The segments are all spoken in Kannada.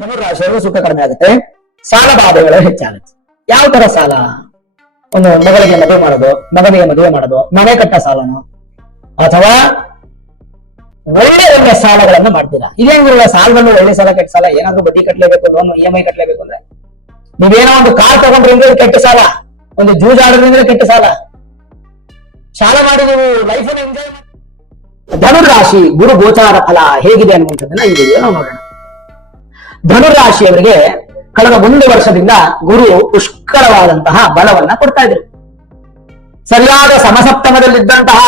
ಧನುರಾಶಿಯವರಿಗೆ ಸುಖ ಕಡಿಮೆ ಆಗುತ್ತೆ, ಸಾಲ ಬಾಧೆಗಳು ಹೆಚ್ಚಾಗುತ್ತೆ. ಯಾವ ತರ ಸಾಲ? ಒಂದು ಮಗಳಿಗೆ ಮದುವೆ ಮಾಡೋದು, ಮಗನಿಗೆ ಮದುವೆ ಮಾಡೋದು, ಮನೆ ಕಟ್ಟ ಸಾಲನು, ಅಥವಾ ಒಳ್ಳೆ ಒಳ್ಳೆ ಸಾಲಗಳನ್ನು ಮಾಡ್ತೀರಾ. ಇದೇನಿಲ್ಲ, ಸಾಲದಲ್ಲೂ ಒಳ್ಳೆ ಸಾಲ ಕೆಟ್ಟ ಸಾಲ, ಏನಾದ್ರೂ ಬಡ್ಡಿ ಕಟ್ಟಲೇಬೇಕು, ಲೋನ್ EMI ಕಟ್ಟಲೇಬೇಕು ಅಂದ್ರೆ, ನೀವೇನೋ ಒಂದು ಕಾರ್ ತಗೊಂಡ್ರಿ ಅಂದ್ರೆ ಕೆಟ್ಟ ಸಾಲ, ಒಂದು ಜೂಜಾಡಿದ್ರೆ ಕೆಟ್ಟ ಸಾಲ. ಸಾಲ ಮಾಡಿ ನೀವು ಲೈಫ್ ಅನ್ನು ಎಂಜಾಯ್ ಮಾಡಿ. ಧನುರಾಶಿ ಗುರು ಗೋಚಾರ ಫಲ ಹೇಗಿದೆ ಅನ್ನುವಂಥದ್ದನ್ನ ಈ ವಿಡಿಯೋ ನಾವು ನೋಡೋಣ. ಧನುರಾಶಿಯವರಿಗೆ ಕಳೆದ 1 ವರ್ಷದಿಂದ ಗುರು ಪುಷ್ಕಳವಾದಂತಹ ಬಲವನ್ನ ಕೊಡ್ತಾ ಇದ್ರು. ಸರಿಯಾದ ಸಮಸಪ್ತಮದಲ್ಲಿದ್ದಂತಹ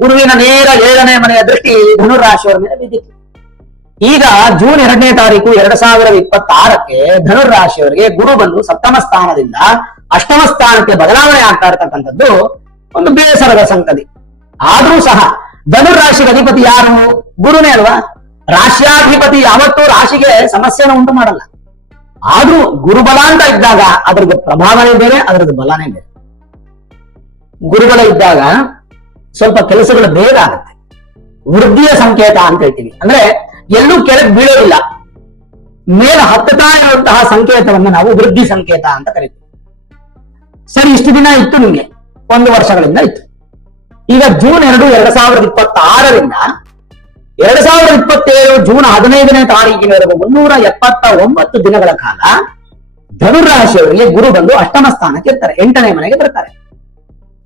ಗುರುವಿನ ನೇರ 7ನೇ ಮನೆಯ ದೃಷ್ಟಿ ಧನುರಾಶಿಯವರ ಮೇಲೆ ಬಿದ್ದಿತ್ತು. ಈಗ ಜೂನ್ 2ನೇ ತಾರೀಕು 2026ಕ್ಕೆ ಧನುರಾಶಿಯವರಿಗೆ ಗುರು ಬಂದು ಸಪ್ತಮ ಸ್ಥಾನದಿಂದ ಅಷ್ಟಮ ಸ್ಥಾನಕ್ಕೆ ಬದಲಾವಣೆ ಆಗ್ತಾ ಇರತಕ್ಕಂಥದ್ದು ಒಂದು ಬೇಸರದ ಸಂಗತಿ. ಆದ್ರೂ ಸಹ ಧನುರಾಶಿಗೆ ಅಧಿಪತಿ ಯಾರು? ಗುರುನೇ ಅಲ್ವಾ. ರಾಶ್ಯಾಧಿಪತಿ ಯಾವತ್ತೂ ರಾಶಿಗೆ ಸಮಸ್ಯೆನ ಉಂಟು ಮಾಡಲ್ಲ. ಆದ್ರೂ ಗುರುಬಲ ಅಂತ ಇದ್ದಾಗ ಅದ್ರದ್ದು ಪ್ರಭಾವನೇ ಬೇರೆ, ಅದರದ್ದು ಬಲನೇ ಬೇರೆ. ಗುರುಬಲ ಇದ್ದಾಗ ಸ್ವಲ್ಪ ಕೆಲಸಗಳು ಬೇಗ ಆಗುತ್ತೆ, ವೃದ್ಧಿಯ ಸಂಕೇತ ಅಂತ ಹೇಳ್ತೀವಿ. ಅಂದ್ರೆ ಎಲ್ಲೂ ಕೆಳಗೆ ಬೀಳೋದಿಲ್ಲ, ಮೇಲೆ ಹತ್ತುತ್ತಾ ಇರುವಂತಹ ಸಂಕೇತವನ್ನು ನಾವು ವೃದ್ಧಿ ಸಂಕೇತ ಅಂತ ಕರಿತೀವಿ. ಸರಿ, ಇಷ್ಟು ದಿನ ಇತ್ತು ನಿಮ್ಗೆ, 1 ವರ್ಷಗಳಿಂದ ಇತ್ತು. ಈಗ ಜೂನ್ 2, 2026ರಿಂದ 2027 ಜೂನ್ 15ನೇ ತಾರೀಕಿನವರೆಗೂ 379 ದಿನಗಳ ಕಾಲ ಧನುರಾಶಿಯವರಿಗೆ ಗುರು ಬಂದು ಅಷ್ಟಮ ಸ್ಥಾನಕ್ಕೆ ಇರ್ತಾರೆ, 8ನೇ ಮನೆಗೆ ಬರ್ತಾರೆ.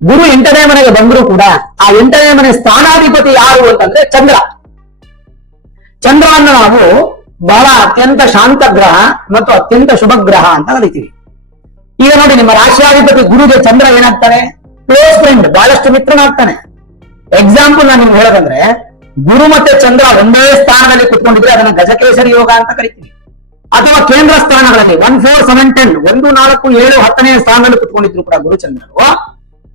ಗುರು 8ನೇ ಮನೆಗೆ ಬಂದರೂ ಕೂಡ ಆ 8ನೇ ಮನೆ ಸ್ಥಾನಾಧಿಪತಿ ಯಾರು ಅಂತಂದ್ರೆ ಚಂದ್ರ. ಚಂದ್ರವನ್ನು ನಾವು ಬಹಳ ಅತ್ಯಂತ ಶಾಂತ ಗ್ರಹ ಮತ್ತು ಅತ್ಯಂತ ಶುಭ ಗ್ರಹ ಅಂತ ಕರಿತೀವಿ. ಈಗ ನೋಡಿ, ನಿಮ್ಮ ರಾಶಿಯಾಧಿಪತಿ ಗುರುಗೆ ಚಂದ್ರ ಏನಾಗ್ತಾನೆ? ಕ್ಲೋಸ್ ಫ್ರೆಂಡ್, ಬಹಳಷ್ಟು ಮಿತ್ರನಾಗ್ತಾನೆ. ಎಕ್ಸಾಂಪಲ್ ನಾನು ನಿಮ್ಗೆ ಹೇಳೋದಂದ್ರೆ, ಗುರು ಮತ್ತೆ ಚಂದ್ರ ಒಂದೇ ಸ್ಥಾನದಲ್ಲಿ ಕುತ್ಕೊಂಡಿದ್ರೆ ಅದನ್ನ ಗಜಕೇಸರಿ ಯೋಗ ಅಂತ ಕರಿತೀವಿ. ಅಥವಾ ಕೇಂದ್ರ ಸ್ಥಾನಗಳಲ್ಲಿ 1, 4, 7, 10 1, 4, 7, 10ನೇ ಸ್ಥಾನದಲ್ಲಿ ಕುತ್ಕೊಂಡಿದ್ರು ಕೂಡ ಗುರು ಚಂದ್ರರು,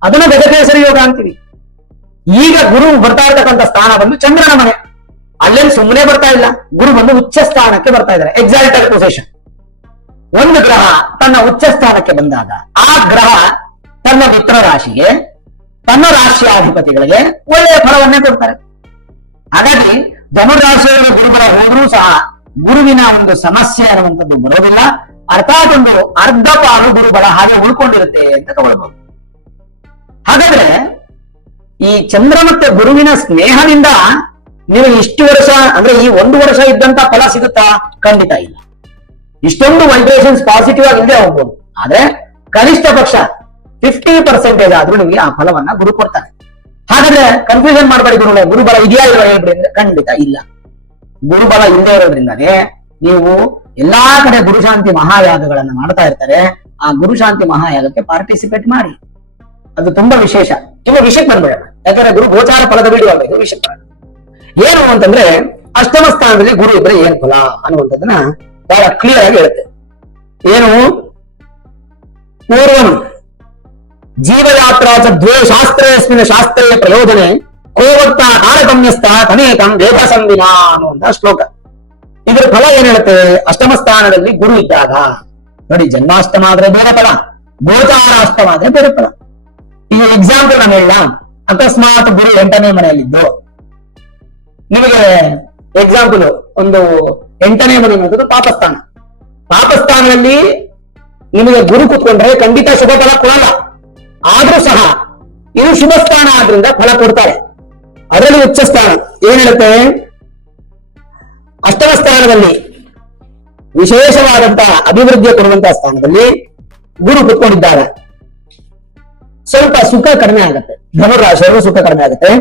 ಅದನ್ನ ಗಜಕೇಸರಿ ಯೋಗ ಅಂತೀವಿ. ಈಗ ಗುರು ಬರ್ತಾ ಇರ್ತಕ್ಕಂಥ ಸ್ಥಾನ ಬಂದು ಚಂದ್ರನ ಮನೆ. ಅಲ್ಲೇನು ಸುಮ್ಮನೆ ಬರ್ತಾ ಇಲ್ಲ, ಗುರು ಬಂದು ಉಚ್ಚ ಸ್ಥಾನಕ್ಕೆ ಬರ್ತಾ ಇದ್ದಾರೆ, ಎಕ್ಸಾಲ್ಟೆಡ್ ಪೊಸಿಷನ್. ಒಂದು ಗ್ರಹ ತನ್ನ ಉಚ್ಚ ಸ್ಥಾನಕ್ಕೆ ಬಂದಾಗ ಆ ಗ್ರಹ ತನ್ನ ಮಿತ್ರ ರಾಶಿಗೆ, ತನ್ನ ರಾಶಿಯಾಧಿಪತಿಗಳಿಗೆ ಒಳ್ಳೆಯ ಫಲವನ್ನೇ ಕೊಡ್ತಾರೆ. ಹಾಗಾಗಿ ಧನುರಾಶಿಯವರಿಗೆ ಗುರುಬಲ ಹೋದ್ರೂ ಸಹ ಗುರುವಿನ ಒಂದು ಸಮಸ್ಯೆ ಅನ್ನುವಂಥದ್ದು ಬರೋದಿಲ್ಲ. ಅರ್ಥಾತ್ ಒಂದು ಅರ್ಧ ಪಾಲು ಗುರುಬಲ ಹಾಗೆ ಉಳ್ಕೊಂಡಿರುತ್ತೆ ಅಂತ ತಗೊಳ್ಬಹುದು. ಹಾಗಾದ್ರೆ ಈ ಚಂದ್ರ ಮತ್ತೆ ಗುರುವಿನ ಸ್ನೇಹದಿಂದ ನೀವು ಇಷ್ಟು ವರ್ಷ ಅಂದ್ರೆ ಈ 1 ವರ್ಷ ಇದ್ದಂತ ಫಲ ಸಿಗುತ್ತಾ? ಖಂಡಿತ ಇಲ್ಲ. ಇಷ್ಟೊಂದು ವೈಬ್ರೇಷನ್ಸ್ ಪಾಸಿಟಿವ್ ಆಗಿ ಇಲ್ಲದೆ ಹೋಗ್ಬೋದು, ಆದ್ರೆ ಕನಿಷ್ಠ ಪಕ್ಷ 50% ಆದ್ರೂ ನಿಮಗೆ ಆ ಫಲವನ್ನ ಗುರು ಕೊಡ್ತಾನೆ. ಹಾಗಾದ್ರೆ ಕನ್ಫ್ಯೂಷನ್ ಮಾಡಬೇಡಿ, ಗುರುಬಲ ಇದೆಯಾ ಇಲ್ವಾ ಹೇಳ್ಬಿಡಿ ಅಂದ್ರೆ ಖಂಡಿತ ಇಲ್ಲ. ಗುರುಬಲ ಇಲ್ಲದೆ ಇರೋದ್ರಿಂದಾನೇ ನೀವು ಎಲ್ಲಾ ಕಡೆ ಗುರುಶಾಂತಿ ಮಹಾಯಾಗಗಳನ್ನ ಮಾಡ್ತಾ ಇರ್ತಾರೆ. ಆ ಗುರುಶಾಂತಿ ಮಹಾಯಾಗಕ್ಕೆ ಪಾರ್ಟಿಸಿಪೇಟ್ ಮಾಡಿ, ಅದು ತುಂಬಾ ವಿಶೇಷ. ತುಂಬಾ ವಿಷಯಕ್ಕೆ ಬಂದ್ಬೇಡ, ಯಾಕಂದ್ರೆ ಗುರು ಗೋಚಾರ ಫಲದ ವಿಡಿಯೋ ಅಲ್ಲ ಇದು. ವಿಷಯಕ್ಕೆ ಏನು ಅಂತಂದ್ರೆ, ಅಷ್ಟಮ ಸ್ಥಾನದಲ್ಲಿ ಗುರು ಇದ್ರೆ ಏನ್ ಫಲ ಅನ್ನುವಂಥದ್ದನ್ನ ಬಹಳ ಕ್ಲಿಯರ್ ಆಗಿ ಹೇಳುತ್ತೆ. ಏನು? ಪೂರ್ವಂ ಜೀವಯಾತ್ರಾ ಚ ದ್ವೇ ಶಾಸ್ತ್ರೇಸ್ಮಿನ್ ಶಾಸ್ತ್ರೇ ಪ್ರಯೋಜನೆ ಕೋವತ್ತ ತಾರತಮ್ಯಸ್ಥ ತನೇಕಂ ವೇದ ಸಂವಿನ ಅನ್ನುವಂತಹ ಶ್ಲೋಕ. ಇದರ ಫಲ ಏನ್ ಹೇಳುತ್ತೆ? ಅಷ್ಟಮ ಸ್ಥಾನದಲ್ಲಿ ಗುರು ಇದ್ದಾಗ ನೋಡಿ, ಜನ್ಮಾಷ್ಟಮ ಆದ್ರೆ ಬೇರೆ ಫಲ, ಗೋಚಾರಾಷ್ಟಮ ಆದ್ರೆ ಬೇರೆ ಫಲ. ಈಗ ಎಕ್ಸಾಂಪಲ್ ನಾನು ಹೇಳ, ಅಕಸ್ಮಾತ್ ಗುರು 8ನೇ ಮನೆಯಲ್ಲಿದ್ದು ನಿಮಗೆ ಎಕ್ಸಾಂಪಲ್ ಒಂದು 8ನೇ ಮನೆ ಅನ್ನೋದು ಪಾಪಸ್ಥಾನ. ಪಾಪಸ್ಥಾನದಲ್ಲಿ ನಿಮಗೆ ಗುರು ಕೂತ್ಕೊಂಡ್ರೆ ಖಂಡಿತ ಶುಭ ಫಲ ಕೊಡಲ್ಲ. ಆದ್ರೂ ಸಹ ಇದು ಶುಭ ಸ್ಥಾನ ಆದ್ರಿಂದ ಫಲ ಕೊಡ್ತಾರೆ. ಅದರಲ್ಲಿ ಉಚ್ಚ ಸ್ಥಾನ ಏನ್ ಹೇಳುತ್ತೆ? ಅಷ್ಟಮ ಸ್ಥಾನದಲ್ಲಿ ವಿಶೇಷವಾದಂತಹ ಅಭಿವೃದ್ಧಿ ಕೊಡುವಂತಹ ಸ್ಥಾನದಲ್ಲಿ ಗುರು ಕೂತ್ಕೊಂಡಿದ್ದಾರೆ. ಸ್ವಲ್ಪ ಸುಖ ಕಡಿಮೆ ಆಗುತ್ತೆ, ಧನುರಾಶಿಯವರು ಸುಖ ಕಡಿಮೆ ಆಗುತ್ತೆ,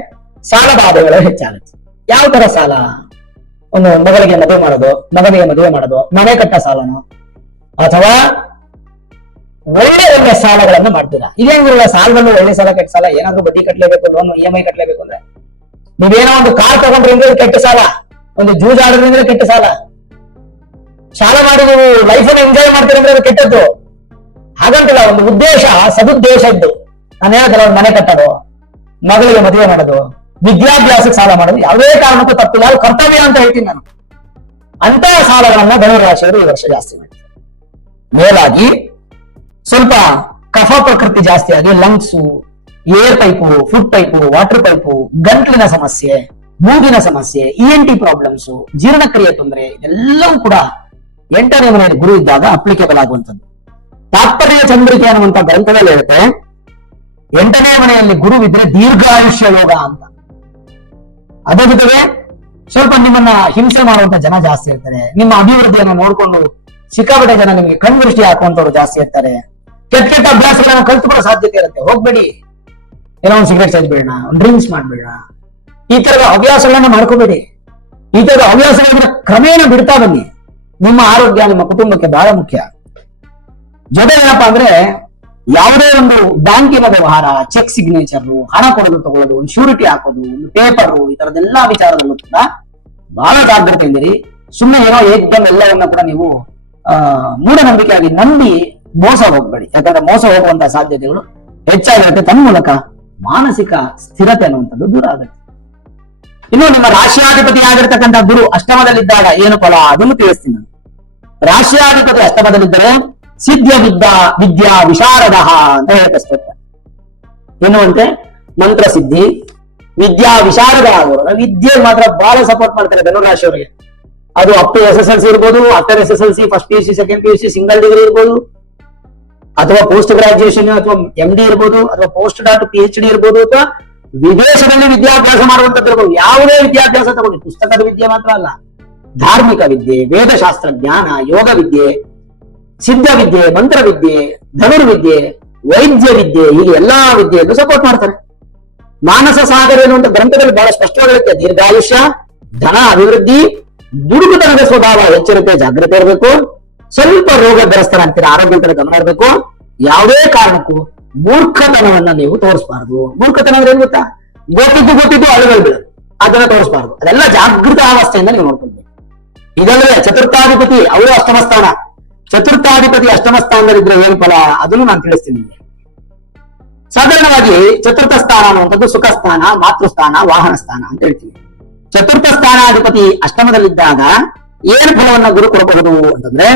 ಸಾಲ ಬಾಧೆಗಳು ಹೆಚ್ಚಾಗುತ್ತೆ. ಯಾವ ತರ ಸಾಲ? ಒಂದು ಮಗಳಿಗೆ ಮದುವೆ ಮಾಡೋದು, ಮಗನಿಗೆ ಮದುವೆ ಮಾಡೋದು, ಮನೆ ಕಟ್ಟ ಸಾಲನು, ಅಥವಾ ಒಳ್ಳೆ ಒಳ್ಳೆ ಸಾಲಗಳನ್ನು ಮಾಡ್ತೀರಾ. ಇದೇನಿಲ್ಲ, ಸಾಲದಲ್ಲೂ ಒಳ್ಳೆ ಸಾಲ ಕೆಟ್ಟ ಸಾಲ, ಏನಾದ್ರೂ ಬಡ್ಡಿ ಕಟ್ಟಲೇಬೇಕು, ಲೋನ್ EMI ಕಟ್ಟಲೇಬೇಕು ಅಂದ್ರೆ, ನೀವೇನೋ ಒಂದು ಕಾರ್ ತಗೊಂಡ್ರಿ ಅಂದ್ರೆ ಕೆಟ್ಟ ಸಾಲ, ಒಂದು ಜೂಜಾಡಿದ್ರಿ ಅಂದ್ರೆ ಕೆಟ್ಟ ಸಾಲ. ಸಾಲ ಮಾಡಿ ನೀವು ಲೈಫ್ ಅನ್ನು ಎಂಜಾಯ್ ಮಾಡ್ತೀರಿ ಅಂದ್ರೆ ಅದು ಕೆಟ್ಟದ್ದು. ಹಾಗಂತಿಲ್ಲ, ಒಂದು ಉದ್ದೇಶ, ಸದುದ್ದೇಶ ಇದ್ದು ನಾನು ಹೇಳಿದ್ರೆ ಮನೆ ಕಟ್ಟೋದು, ಮಗಳಿಗೆ ಮದುವೆ ಮಾಡೋದು, ವಿದ್ಯಾಭ್ಯಾಸಕ್ಕೆ ಸಾಲ ಮಾಡೋದು ಯಾವುದೇ ಕಾರಣಕ್ಕೂ ತಪ್ಪಿಲ್ಲ, ಅದು ಕರ್ತವ್ಯ ಅಂತ ಹೇಳ್ತೀನಿ ನಾನು. ಅಂತಹ ಸಾಲಗಳನ್ನ ಧನುರಾಶಿಯವರು ಈ ವರ್ಷ ಜಾಸ್ತಿ ಮಾಡ್ತಾರೆ. ಮೇಲಾಗಿ ಸ್ವಲ್ಪ ಕಫ ಪ್ರಕೃತಿ ಜಾಸ್ತಿ ಆಗಿ lungs, air pipe, food pipe, water pipe, ಗಂಟ್ಲಿನ ಸಮಸ್ಯೆ, ಮೂಗಿನ ಸಮಸ್ಯೆ, ENT ಪ್ರಾಬ್ಲಮ್ಸ್, ಜೀರ್ಣಕ್ರಿಯೆ ತೊಂದರೆ, ಇದೆಲ್ಲವೂ ಕೂಡ 8ನೇ ಮನೆಯಲ್ಲಿ ಗುರು ಇದ್ದಾಗ ಅಪ್ಲಿಕೇಬಲ್ ಆಗುವಂಥದ್ದು. ತಾತ್ಪರ್ಯ ಚಂದ್ರಿಕೆ ಅನ್ನುವಂತ ಗ್ರಂಥದಲ್ಲಿ ಹೇಳುತ್ತೆ 8ನೇ ಮನೆಯಲ್ಲಿ ಗುರುವಿದ್ರೆ ದೀರ್ಘಾಯುಷ್ಯ ಯೋಗ ಅಂತ. ಅದರ ಜೊತೆಗೆ ಸ್ವಲ್ಪ ನಿಮ್ಮನ್ನ ಹಿಂಸೆ ಮಾಡುವಂತ ಜನ ಜಾಸ್ತಿ ಇರ್ತಾರೆ. ನಿಮ್ಮ ಅಭಿವೃದ್ಧಿಯನ್ನು ನೋಡ್ಕೊಂಡು ಸಿಕ್ಕಾಪಟ್ಟೆ ಜನ ನಿಮಗೆ ಕಣ್ದೃಷ್ಟಿ ಹಾಕುವಂತವ್ರು ಜಾಸ್ತಿ ಇರ್ತಾರೆ. ಕೆಟ್ಟ ಕೆಟ್ಟ ಅಭ್ಯಾಸಗಳನ್ನ ಕಲ್ತ್ಕೊಳ್ಳೋ ಸಾಧ್ಯತೆ ಇರುತ್ತೆ. ಹೋಗ್ಬೇಡಿ, ಏನೋ ಒಂದು ಸಿಗರೇಟ್ ಸೇದ್ಬೇಡ, ಒಂದು ಡ್ರಿಂಕ್ಸ್ ಮಾಡ್ಬೇಡ, ಈ ತರದ ಹವ್ಯಾಸಗಳನ್ನ ಮಾಡ್ಕೋಬೇಡಿ. ಈ ತರದ ಹವ್ಯಾಸಗಳನ್ನ ಕ್ರಮೇಣ ಬಿಡ್ತಾ ಬನ್ನಿ. ನಿಮ್ಮ ಆರೋಗ್ಯ ನಿಮ್ಮ ಕುಟುಂಬಕ್ಕೆ ಬಹಳ ಮುಖ್ಯ. ಜೊತೆ ಏನಪ್ಪಾ ಅಂದ್ರೆ ಯಾವುದೇ ಒಂದು ಬ್ಯಾಂಕಿನ ವ್ಯವಹಾರ, ಚೆಕ್ ಸಿಗ್ನೇಚರ್, ಹಣ ಕೊಡೋದು ತಗೊಳ್ಳೋದು, ಒಂದು ಶ್ಯೂರಿಟಿ ಹಾಕೋದು, ಒಂದು ಪೇಪರ್, ಈ ತರದೆಲ್ಲಾ ವಿಚಾರದಲ್ಲೂ ಕೂಡ ಬಹಳ ಜಾಗ್ರತೆ ಇದ್ದೀರಿ. ಸುಮ್ಮನೆ ಏನೋ ಏಕದಮ್ ಎಲ್ಲವನ್ನ ಕೂಡ ನೀವು ಮೂಢನಂಬಿಕೆಯಾಗಿ ನಂಬಿ ಮೋಸ ಹೋಗ್ಬೇಡಿ. ಯಾಕಂದ್ರೆ ಮೋಸ ಹೋಗುವಂತಹ ಸಾಧ್ಯತೆಗಳು ಹೆಚ್ಚಾಗಿರುತ್ತೆ. ತನ್ನ ಮೂಲಕ ಮಾನಸಿಕ ಸ್ಥಿರತೆ ಅನ್ನುವಂಥದ್ದು ದೂರ ಆಗುತ್ತೆ. ಇನ್ನು ನಿಮ್ಮ ರಾಶಿಯಾಧಿಪತಿ ಆಗಿರ್ತಕ್ಕಂಥ ಗುರು ಅಷ್ಟಮದಲ್ಲಿದ್ದಾಗ ಏನು ಫಲ ಅದನ್ನು ತಿಳಿಸ್ತೀನಿ ನಾನು. ರಾಶಿಯಾಧಿಪತಿ ಅಷ್ಟಮದಲ್ಲಿದ್ದರೆ ಸಿದ್ಧ ವಿದ್ಯಾ ವಿಶಾರದ ಅಂತ ಹೇಳುತ್ತೆ ಸ್ತೋತ್ರ. ಎನ್ನುವಂತೆ ಮಂತ್ರ ಸಿದ್ಧಿ, ವಿದ್ಯಾ ವಿಶಾರದ ಆಗೋರು ವಿದ್ಯೆ ಮಾತ್ರ ಬಹಳ ಸಪೋರ್ಟ್ ಮಾಡ್ತಾರೆ ಧನುರಾಶಿಯವರಿಗೆ. ಅದು ಅಪ್ ಟು SSLC ಇರ್ಬೋದು, after SSLC first PUC second PUC single degree ಇರ್ಬೋದು, ಅಥವಾ ಪೋಸ್ಟ್ ಗ್ರಾಜುಯೇಷನ್ ಅಥವಾ MD ಇರ್ಬೋದು, ಅಥವಾ ಪೋಸ್ಟ್ ಡಾಟ್ PhD ಇರ್ಬೋದು, ಅಥವಾ ವಿದೇಶದಲ್ಲಿ ವಿದ್ಯಾಭ್ಯಾಸ ಮಾಡುವಂತದ್ದು ಇರ್ಬೋದು. ಯಾವುದೇ ವಿದ್ಯಾಭ್ಯಾಸ ತಗೊಳ್ಳಿ, ಪುಸ್ತಕದ ವಿದ್ಯೆ ಮಾತ್ರ ಅಲ್ಲ, ಧಾರ್ಮಿಕ ವಿದ್ಯೆ, ವೇದಶಾಸ್ತ್ರ ಜ್ಞಾನ, ಯೋಗ ವಿದ್ಯೆ, ಸಿದ್ಧ ವಿದ್ಯೆ, ಮಂತ್ರ ವಿದ್ಯೆ, ಧನುರ್ವಿದ್ಯೆ, ವೈದ್ಯ ವಿದ್ಯೆ, ಹೀಗೆ ಎಲ್ಲಾ ವಿದ್ಯೆಯನ್ನು ಸಪೋರ್ಟ್ ಮಾಡ್ತಾರೆ. ಮಾನಸ ಸಾಗರ ಎನ್ನುವಂತ ಗ್ರಂಥದಲ್ಲಿ ಬಹಳ ಸ್ಪಷ್ಟವಾಗಿರುತ್ತೆ. ದೀರ್ಘಾಯುಷ್ಯ, ಧನ ಅಭಿವೃದ್ಧಿ, ದುಡುಕುತನದ ಸ್ವಭಾವ ಹೆಚ್ಚಿರುತ್ತೆ, ಜಾಗ್ರತೆ ಇರಬೇಕು. ಸ್ವಲ್ಪ ರೋಗಗ್ರಸ್ತರಾಗ್ತೀರ, ಆರೋಗ್ಯದ ಕಡೆ ಗಮನ ಇರಬೇಕು. ಯಾವುದೇ ಕಾರಣಕ್ಕೂ ಮೂರ್ಖತನವನ್ನ ನೀವು ತೋರಿಸಬಾರದು. ಮೂರ್ಖತನ ಅಂದ್ರೆ ಏನ್ ಗೊತ್ತಾ? ಗೊತ್ತಿದ್ದು ಅಳುಗಳು ಬಿಡೋದು, ಅದನ್ನ ತೋರಿಸಬಾರದು. ಅದೆಲ್ಲ ಜಾಗೃತ ಅವಸ್ಥೆಯಿಂದ ನೀವು ನೋಡ್ಕೊಳ್ಬೇಕು. ಇದಲ್ಲದೆ ಚತುರ್ಥಾಧಿಪತಿ ಅವರು ಅಷ್ಟಮ ಸ್ಥಾನ. ಚತುರ್ಥಾಧಿಪತಿ ಅಷ್ಟಮ ಸ್ಥಾನದಲ್ಲಿದ್ರೆ ಏನ್ ಫಲ ಅದನ್ನು ನಾನು ತಿಳಿಸ್ತೀನಿ ನಿಮಗೆ. ಸಾಧಾರಣವಾಗಿ ಚತುರ್ಥ ಸ್ಥಾನ ಅನ್ನುವಂಥದ್ದು ಸುಖ ಸ್ಥಾನ, ಮಾತೃಸ್ಥಾನ, ವಾಹನ ಸ್ಥಾನ ಅಂತ ಹೇಳ್ತೀವಿ. ಚತುರ್ಥ ಸ್ಥಾನಾಧಿಪತಿ ಅಷ್ಟಮದಲ್ಲಿದ್ದಾಗ ಏನ್ ಫಲವನ್ನ ಗುರು ಕೊಡಬಹುದು ಅಂತಂದ್ರೆ,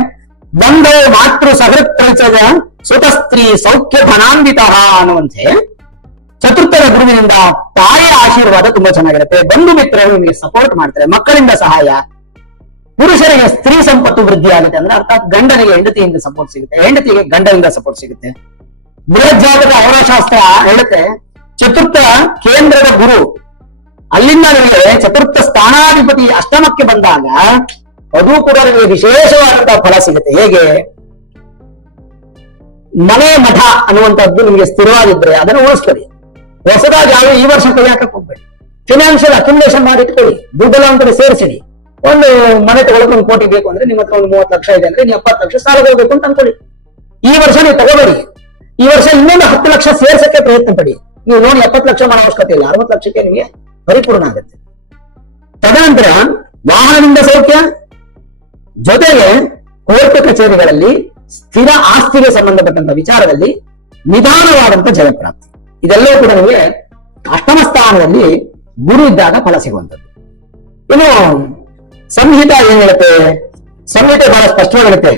ಬಂಧೋ ಮಾತೃ ಸಹೃತ್ರಚದ ಸುತ ಸ್ತ್ರೀ ಸೌಖ್ಯ ಧನಾನ್ವಿತ ಅನ್ನುವಂತೆ ಚತುರ್ಥದ ಗುರುವಿನಿಂದ ತಾಯಿಯ ಆಶೀರ್ವಾದ ತುಂಬಾ ಚೆನ್ನಾಗಿರುತ್ತೆ. ಬಂಧು ಮಿತ್ರರು ನಿಮಗೆ ಸಪೋರ್ಟ್ ಮಾಡ್ತಾರೆ, ಮಕ್ಕಳಿಂದ ಸಹಾಯ, ಪುರುಷರಿಗೆ ಸ್ತ್ರೀ ಸಂಪತ್ತು ವೃದ್ಧಿ ಆಗುತ್ತೆ. ಅಂದ್ರೆ ಅರ್ಥಾತ್ ಗಂಡನಿಗೆ ಹೆಂಡತಿಯಿಂದ ಸಪೋರ್ಟ್ ಸಿಗುತ್ತೆ, ಹೆಂಡತಿಗೆ ಗಂಡನಿಂದ ಸಪೋರ್ಟ್ ಸಿಗುತ್ತೆ. ಬೃಹಜ್ಜಾತಕ ಅವರಶಾಸ್ತ್ರ ಹೇಳುತ್ತೆ ಚತುರ್ಥ ಕೇಂದ್ರದ ಗುರು ಅಲ್ಲಿಂದ ನಿಮಗೆ ಚತುರ್ಥ ಸ್ಥಾನಾಧಿಪತಿ ಅಷ್ಟಮಕ್ಕೆ ಬಂದಾಗ ಅದು ಕೂಡ ನಿಮಗೆ ವಿಶೇಷವಾದಂತಹ ಫಲ ಸಿಗುತ್ತೆ. ಹೇಗೆ? ಮನೆ ಮಠ ಅನ್ನುವಂಥದ್ದು ನಿಮಗೆ ಸ್ಥಿರವಾಗಿದ್ರೆ ಅದನ್ನು ಉಳಿಸ್ಕೊಳ್ಳಿ. ಹೊಸದಾಗಿ ಯಾವ ಈ ವರ್ಷ ಕೈ ಹಾಕಕ್ಕೆ ಹೋಗ್ಬೇಡಿ. ಫಿನಾನ್ಷಿಯಲ್ ಅಕ್ಯುಮುಲೇಷನ್ ಮಾಡಿ ಇಟ್ಕೊಳ್ಳಿ, ದುಡ್ಡೆಲ್ಲ ಒಂದ್ ಕಡೆ ಸೇರಿಸಿಡಿ. ಒಂದು ಮನೆ ತಗೊಳಕ್ಕೆ 1 ಕೋಟಿ ಬೇಕು ಅಂದ್ರೆ ನಿಮ್ಮ ಹತ್ರ ಒಂದು 30 ಲಕ್ಷ ಇದೆ ಅಂದ್ರೆ ನೀವು 70 ಲಕ್ಷ ಸಾಲ ತಗೋಬೇಕು ಅಂತ ಅನ್ಕೊಳ್ಳಿ. ಈ ವರ್ಷ ನೀವು ತಗೋಬೇಡಿ. ಈ ವರ್ಷ ಇನ್ನೊಂದು 10 ಲಕ್ಷ ಸೇರ್ಸಕ್ಕೆ ಪ್ರಯತ್ನ ಪಡಿ. ನೀವು ನೋಡಿ 70 ಲಕ್ಷ ಮಾಡೋ ಅವಶ್ಯಕತೆ ಇಲ್ಲ, 60 ಲಕ್ಷಕ್ಕೆ ನಿಮಗೆ ಪರಿಪೂರ್ಣ ಆಗುತ್ತೆ. ತದನಂತರ ವಾಹನದಿಂದ ಸೌಖ್ಯ, ಜೊತೆಗೆ ಕೋರ್ಟ್ ಕಚೇರಿಗಳಲ್ಲಿ ಸ್ಥಿರ ಆಸ್ತಿಗೆ ಸಂಬಂಧಪಟ್ಟಂತ ವಿಚಾರದಲ್ಲಿ ನಿಧಾನವಾದಂತ ಜಯಪ್ರಾಪ್ತಿ. ಇದೆಲ್ಲವೂ ಕೂಡ ನಿಮಗೆ ಅಷ್ಟಮ ಸ್ಥಾನದಲ್ಲಿ ಗುರು ಇದ್ದಾಗ ಫಲ ಸಿಗುವಂಥದ್ದು. ಇನ್ನು ಸಂಹಿತ ಏನ್ ಹೇಳುತ್ತೆ? ಸಂಹಿತೆ ಬಹಳ ಸ್ಪಷ್ಟವಾಗಿರುತ್ತೆ.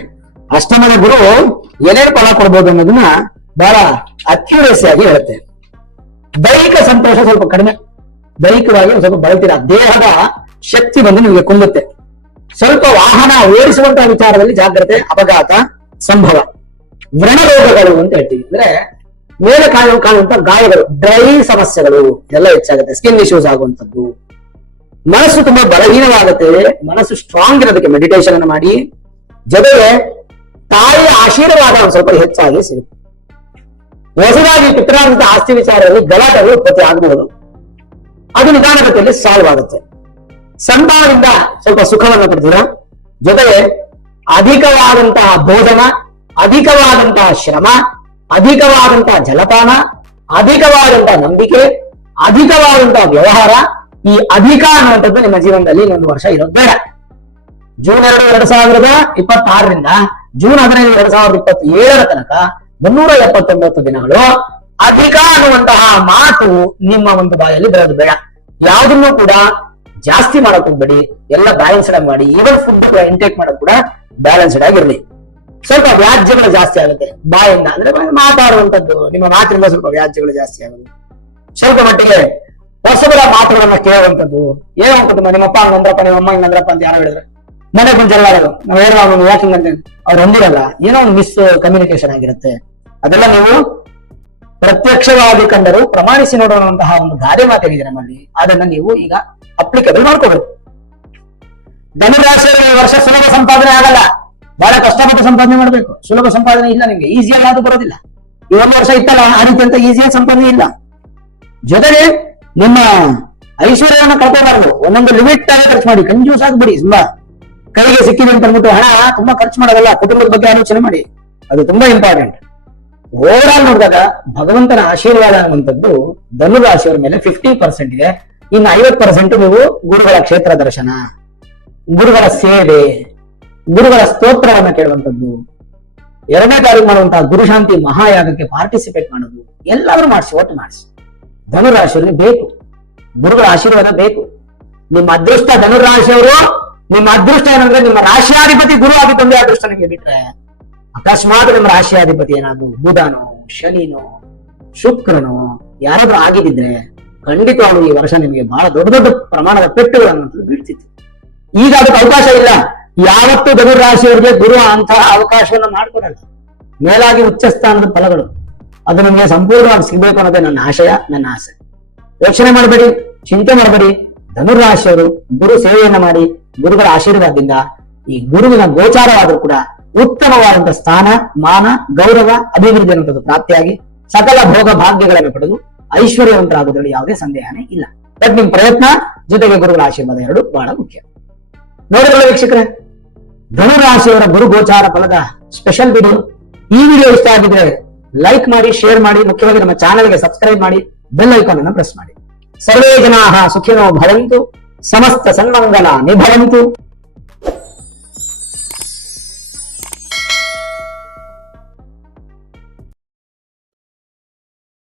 ಅಷ್ಟಮದ ಗುರು ಏನೇನು ಫಲ ಕೊಡ್ಬೋದು ಅನ್ನೋದನ್ನ ಬಹಳ ಅಕ್ಯುರೇಸಿ ಆಗಿ ಹೇಳುತ್ತೆ. ದೈಹಿಕ ಸಂತೋಷ ಸ್ವಲ್ಪ ಕಡಿಮೆ, ದೈಹಿಕವಾಗಿ ಸ್ವಲ್ಪ ಬಳಲ್ತೀರ, ದೇಹದ ಶಕ್ತಿ ಬಂದು ನಿಮಗೆ ಕುಂದುತ್ತೆ. ಸ್ವಲ್ಪ ವಾಹನ ಓಡಿಸುವಂತಹ ವಿಚಾರದಲ್ಲಿ ಜಾಗ್ರತೆ, ಅಪಘಾತ ಸಂಭವ. ವ್ರಣ ರೋಗಗಳು ಅಂತ ಹೇಳ್ತೀವಿ, ಅಂದ್ರೆ ಮೇಲೆ ಕಾಣುವಂತ ಗಾಯಗಳು, ಡ್ರೈ ಸಮಸ್ಯೆಗಳು ಎಲ್ಲ ಹೆಚ್ಚಾಗುತ್ತೆ, ಸ್ಕಿನ್ ಇಶ್ಯೂಸ್ ಆಗುವಂಥದ್ದು. ಮನಸ್ಸು ತುಂಬಾ ಬಲಹೀನವಾಗುತ್ತೆ. ಮನಸ್ಸು ಸ್ಟ್ರಾಂಗ್ ಇರೋದಕ್ಕೆ ಮೆಡಿಟೇಷನ್ ಅನ್ನು ಮಾಡಿ, ಜೊತೆಗೆ ತಾಯಿಯ ಆಶೀರ್ವಾದ ಒಂದು ಸ್ವಲ್ಪ ಹೆಚ್ಚಾಗಿ ಸಿಗುತ್ತೆ. ಹೊಸದಾಗಿ ಪಿತರಾದಂತ ಆಸ್ತಿ ವಿಚಾರದಲ್ಲಿ ಗಲಾಟೆಗಳು ಉತ್ಪತ್ತಿ ಆಗಬಹುದು, ಅದು ನಿಧಾನಗತಿಯಲ್ಲಿ ಸಾಲ್ವ್ ಆಗುತ್ತೆ. ಸಂತಾನದಿಂದ ಸ್ವಲ್ಪ ಸುಖವನ್ನು ಪಡೆದಿರ, ಜೊತೆಗೆ ಅಧಿಕವಾದಂತಹ ಭೋಜನ, ಅಧಿಕವಾದಂತಹ ಶ್ರಮ, ಅಧಿಕವಾದಂತಹ ಜಲಪಾನ, ಅಧಿಕವಾದಂತಹ ನಂಬಿಕೆ, ಅಧಿಕವಾದಂತಹ ವ್ಯವಹಾರ, ಈ ಅಧಿಕ ಅನ್ನುವಂಥದ್ದು ನಿಮ್ಮ ಜೀವನದಲ್ಲಿ ಇನ್ನೊಂದು ವರ್ಷ ಇರೋದು ಬೇಡ. ಜೂನ್ 2, 2026ರಿಂದ ಜೂನ್ 15, 2027 ತನಕ 379 ದಿನಗಳು ಅಧಿಕ ಅನ್ನುವಂತಹ ಮಾತು ನಿಮ್ಮ ಒಂದು ಬಾಯಲ್ಲಿ ಬರೋದು ಬೇಡ. ಯಾವುದನ್ನು ಕೂಡ ಜಾಸ್ತಿ ಮಾಡಕ್ ಹೋಗ್ಬೇಡಿ, ಎಲ್ಲ ಬ್ಯಾಲೆನ್ಸ್ಡ್ ಆಗಿ ಮಾಡಿ. ಈವನ್ ಫುಡ್ ಇಂಟೇಕ್ ಮಾಡೋದು ಕೂಡ ಬ್ಯಾಲೆನ್ಸ್ಡ್ ಆಗಿರ್ಲಿ. ಸ್ವಲ್ಪ ವ್ಯಾಜ್ಯಗಳು ಜಾಸ್ತಿ ಆಗುತ್ತೆ ಬಾಯಿಂದ, ಅಂದ್ರೆ ಮಾತಾಡುವಂಥದ್ದು, ನಿಮ್ಮ ಮಾತಿನಿಂದ ಸ್ವಲ್ಪ ವ್ಯಾಜ್ಯಗಳು ಜಾಸ್ತಿ ಆಗುತ್ತೆ. ಸ್ವಲ್ಪ ಮಟ್ಟಿಗೆ ಹೊಸಬರ ಮಾತುಗಳನ್ನ ಕೇಳುವಂಥದ್ದು, ಏನೋ ನಿಮ್ಮ ಅಪ್ಪ ಹಂಗಂದ್ರಪ್ಪ, ನಿಮ್ಮ ಅಮ್ಮ ಹಿಂಗಂದ್ರಪ್ಪ ಅಂತ ಯಾರು ಹೇಳಿದ್ರೆ ಮನೆಗೆ ಒಂದು ಜಗಳ ಆಡೋದು, ನಾವು ಏನೋ ಅವ್ನು ವಾಕಿಂಗ್ ಅಂತ ಅವ್ರು ಹೊಂದಿರಲ್ಲ, ಏನೋ ಒಂದು ಮಿಸ್ ಕಮ್ಯುನಿಕೇಶನ್ ಆಗಿರುತ್ತೆ. ಅದೆಲ್ಲ ನೀವು ಪ್ರತ್ಯಕ್ಷವಾಗಿ ಕಂಡರೂ ಪ್ರಮಾಣಿಸಿ ನೋಡುವಂತಹ ಒಂದು ಗಾದೆ ಮಾತೇನಿದೆ ನಮ್ಮಲ್ಲಿ, ಅದನ್ನ ನೀವು ಈಗ ಅಪ್ಲಿಕೇಬಲ್ ಮಾಡ್ಕೋಬೇಕು. ಧನುರಾಶಿಯಲ್ಲಿ ಈ ವರ್ಷ ಸುಲಭ ಸಂಪಾದನೆ ಆಗಲ್ಲ, ಬಹಳ ಕಷ್ಟಪಟ್ಟು ಸಂಪಾದನೆ ಮಾಡ್ಬೇಕು. ಸುಲಭ ಸಂಪಾದನೆ ಇಲ್ಲ ನಿಮ್ಗೆ, ಈಸಿಯಾಗಿ ಅದು ಬರೋದಿಲ್ಲ. ಈ ಒಂದು ವರ್ಷ ಇತ್ತಲ್ಲ ಆ ರೀತಿ ಅಂತ ಈಸಿಯಾಗಿ ಸಂಪಾದನೆ ಇಲ್ಲ. ಜೊತೆಗೆ ನಿಮ್ಮ ಐಶ್ವರ್ಯವನ್ನು ಕಳ್ಕೋಬಾರದು, ಒಂದೊಂದು ಲಿಮಿಟ್ ಆಗಿ ಖರ್ಚು ಮಾಡಿ, ಕಂಜೂಸ್ ಆಗ್ಬಿಡಿ. ತುಂಬಾ ಕೈಗೆ ಸಿಕ್ಕಿದೆ ಅಂತ ಅಂದ್ಬಿಟ್ಟು ಹಣ ತುಂಬಾ ಖರ್ಚು ಮಾಡೋದಲ್ಲ, ಕುಟುಂಬದ ಬಗ್ಗೆ ಆಲೋಚನೆ ಮಾಡಿ, ಅದು ತುಂಬಾ ಇಂಪಾರ್ಟೆಂಟ್. ಓವರ್ ಆಲ್ ನೋಡಿದಾಗ ಭಗವಂತನ ಆಶೀರ್ವಾದ ಅನ್ನುವಂಥದ್ದು ಧನುರಾಶಿಯವರ ಮೇಲೆ 50% ಇದೆ. ಇನ್ನು 50% ನೀವು ಗುರುಗಳ ಕ್ಷೇತ್ರ ದರ್ಶನ, ಗುರುಗಳ ಸೇವೆ, ಗುರುಗಳ ಸ್ತೋತ್ರವನ್ನ ಕೇಳುವಂಥದ್ದು, 2ನೇ ತಾರೀಕು ಮಾಡುವಂತಹ ಗುರುಶಾಂತಿ ಮಹಾಯಾಗಕ್ಕೆ ಪಾರ್ಟಿಸಿಪೇಟ್ ಮಾಡೋದು, ಎಲ್ಲಾದ್ರೂ ಮಾಡಿಸಿ, ಒಟ್ಟು ಮಾಡಿಸಿ. ಧನುರಾಶಿಯಲ್ಲಿ ಬೇಕು, ಗುರುಗಳ ಆಶೀರ್ವಾದ ಬೇಕು. ನಿಮ್ಮ ಅದೃಷ್ಟ ಧನುರಾಶಿಯವರು, ನಿಮ್ಮ ಅದೃಷ್ಟ ಏನಂದ್ರೆ ನಿಮ್ಮ ರಾಶಿಯಾಧಿಪತಿ ಗುರು ಆಗಿ ತಂದೆ ಅದೃಷ್ಟ ನಿಮಗೆ ಬಿಟ್ರೆ, ಅಕಸ್ಮಾತ್ ನಿಮ್ಮ ರಾಶಿಯಾಧಿಪತಿ ಏನಾದ್ರು ಬುಧನೋ ಶನಿನೋ ಶುಕ್ರನೋ ಯಾರಾದ್ರೂ ಆಗಿದ್ರೆ ಖಂಡಿತವಾಗ್ಲೂ ಈ ವರ್ಷ ನಿಮಗೆ ಬಹಳ ದೊಡ್ಡ ದೊಡ್ಡ ಪ್ರಮಾಣದ ಪೆಟ್ಟುಗಳನ್ನು ಬೀಳ್ತಿತ್ತು. ಈಗ ಅದಕ್ಕೆ ಅವಕಾಶ ಇಲ್ಲ. ಯಾವತ್ತೂ ಧನುರಾಶಿಯವರಿಗೆ ಗುರು ಅಂತಹ ಅವಕಾಶವನ್ನ ಮಾಡಿಕೊಡಲ್ಲ. ಮೇಲಾಗಿ ಉಚ್ಚ ಸ್ಥಾನದ ಫಲಗಳು ಅದು ನಿಮಗೆ ಸಂಪೂರ್ಣವಾಗಿ ಸಿಗ್ಬೇಕು ಅನ್ನೋದೇ ನನ್ನ ಆಶಯ, ನನ್ನ ಆಸೆ. ಯೋಚನೆ ಮಾಡಬೇಡಿ, ಚಿಂತೆ ಮಾಡಬೇಡಿ. ಧನುರಾಶಿಯವರು ಗುರು ಸೇವೆಯನ್ನ ಮಾಡಿ, ಗುರುಗಳ ಆಶೀರ್ವಾದದಿಂದ ಈ ಗುರುವಿನ ಗೋಚಾರವಾದರೂ ಕೂಡ ಉತ್ತಮವಾದಂತಹ ಸ್ಥಾನ, ಮಾನ, ಗೌರವ, ಅಭಿವೃದ್ಧಿ ಅನ್ನುವಂಥದ್ದು ಪ್ರಾಪ್ತಿಯಾಗಿ ಸಕಲ ಭೋಗ ಭಾಗ್ಯಗಳನ್ನು ಪಡೆದು ಐಶ್ವರ್ಯವಂತರಾಗುವುದರಲ್ಲಿ ಯಾವುದೇ ಸಂದೇಹನೇ ಇಲ್ಲ. ಬಟ್ ನಿಮ್ ಪ್ರಯತ್ನ ಜೊತೆಗೆ ಗುರುಗಳ ಆಶೀರ್ವಾದ ಎರಡು ಬಹಳ ಮುಖ್ಯ. ನೋಡಿರಲ್ಲ ವೀಕ್ಷಕರೇ, ಧನುರಾಶಿಯವರ ಗುರು ಗೋಚಾರ ಫಲದ ಸ್ಪೆಷಲ್ ವಿಡಿಯೋ. ಈ ವಿಡಿಯೋ ಇಷ್ಟ ಆಗಿದ್ರೆ ಲೈಕ್ ಮಾಡಿ, ಶೇರ್ ಮಾಡಿ, ಮುಖ್ಯವಾಗಿ ನಮ್ಮ ಚಾನೆಲ್ಗೆ ಸಬ್ಸ್ಕ್ರೈಬ್ ಮಾಡಿ, ಬೆಲ್ ಐಕಾನ್ ಅನ್ನು ಪ್ರೆಸ್ ಮಾಡಿ. ಸರ್ವೇ ಜನಾಃ ಸುಖಿನೋ ಭವಂತು, ಸಮಸ್ತ ಸನ್ಮಂಗಲ ನಿಭವಂತು.